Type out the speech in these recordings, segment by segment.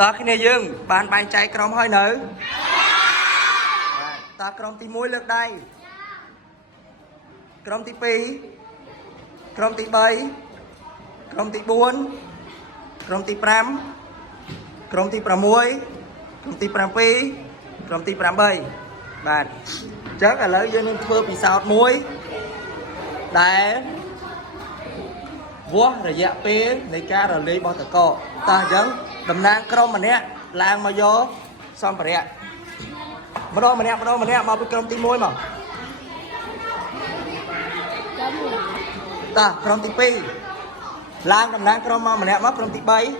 ตาขึ้นในยังบานใบใจกรอมห้อยเนอตากรอมตีมุ้ยเลือกได้กรอมตีปีกรอมตีใบกรอมตีบุญกรอมตีแปมกรอมตีประมวยกรอมตีประปีกรอมตีประใบบานchắc là lấy dân nên thưa bị sao muối để vua rồi dạ pé này cha rồi lấy bao tờ co ta dẫn đầm nang crom mà nè lang mà vô xong phải nè mà đâu mà nè mà bị crom tí muối mà ta crom tí pi lang đầm nang crom mà nè mất crom tí bay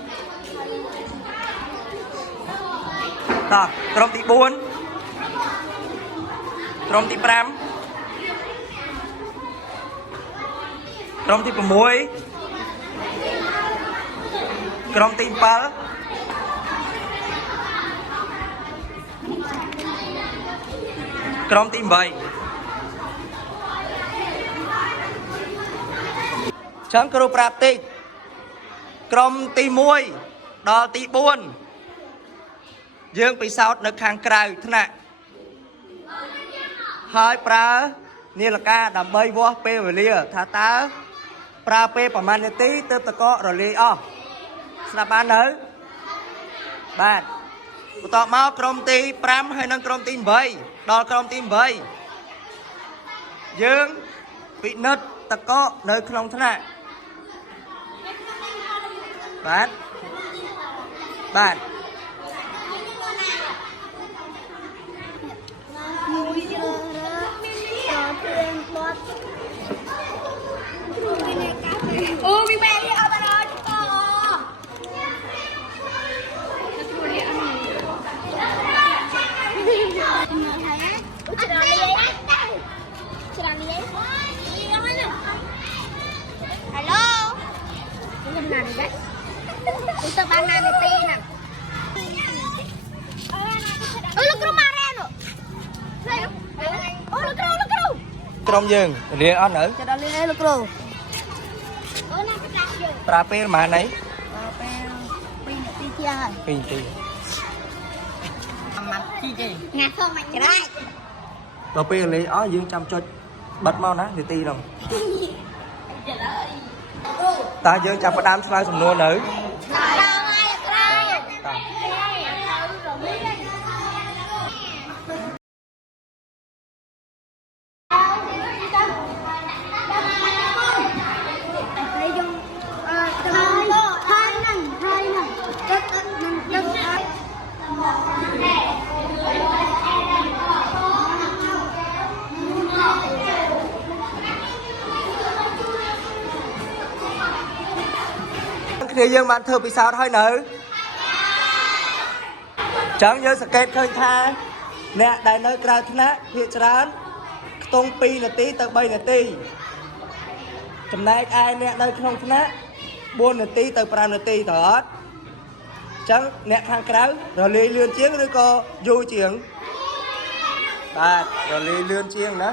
ta crom tí buônក្រុមទី5ក្រុមទី6ក្រុមទី7ក្រុមទី8ចឹងគ្រូប្រាប់តិចក្រុមទី1ដល់ទី4យើងពិសោធន៍នៅខាងក្រៅថ្នាក់ហើយប្រើនាឡិកាដើម្បីវាស់ពេលវេលាថាតើប្រើពេលប្រហែលនាទីទើបតករលាយអស់ស្ដាប់បាននៅបាទបន្តមកក្រុមទី5ហើយនិងក្រុមទី8ដល់ក្រុមទី8យើងពិនិត្យតកនៅក្នុងថ្នាក់បាទô bị mẹ đi ở bên đó chứ có hello hôm nào đấy chúng ta ban này tê nè ôi lúc rồi mà ra nữa ôi lúc rồi ក្រុមយើងរៀនអត់នៅ cho đó lên lúc rồi ប្រើពេលប្រហែលណី ពេល2នាទីជាងហើយ 2នាទី មកជីទេងាក់ផងមិនច្រៃ ដល់ពេលលេងអស់យើងចាំចុចបិទមកណានាទីហ្នឹងតើយើងចាប់ផ្ដើមឆ្លើយសំណួរនៅគ្នាយើងបានធ្វើពិសោធន៍ហើយនៅចឹងយើងសង្កេតឃើញថាអ្នកដែលនៅក្រៅថ្នាក់ភាគច្រើនខ្ទង់2នាទីទៅ3នាទីចំណែកឯអ្នកនៅក្នុងថ្នាក់4នាទីទៅ5នាទីតើអត់ចឹងអ្នកខាងក្រៅរលាយលឿនជាងឬក៏យូរជាងបាទរលាយលឿនជាងណា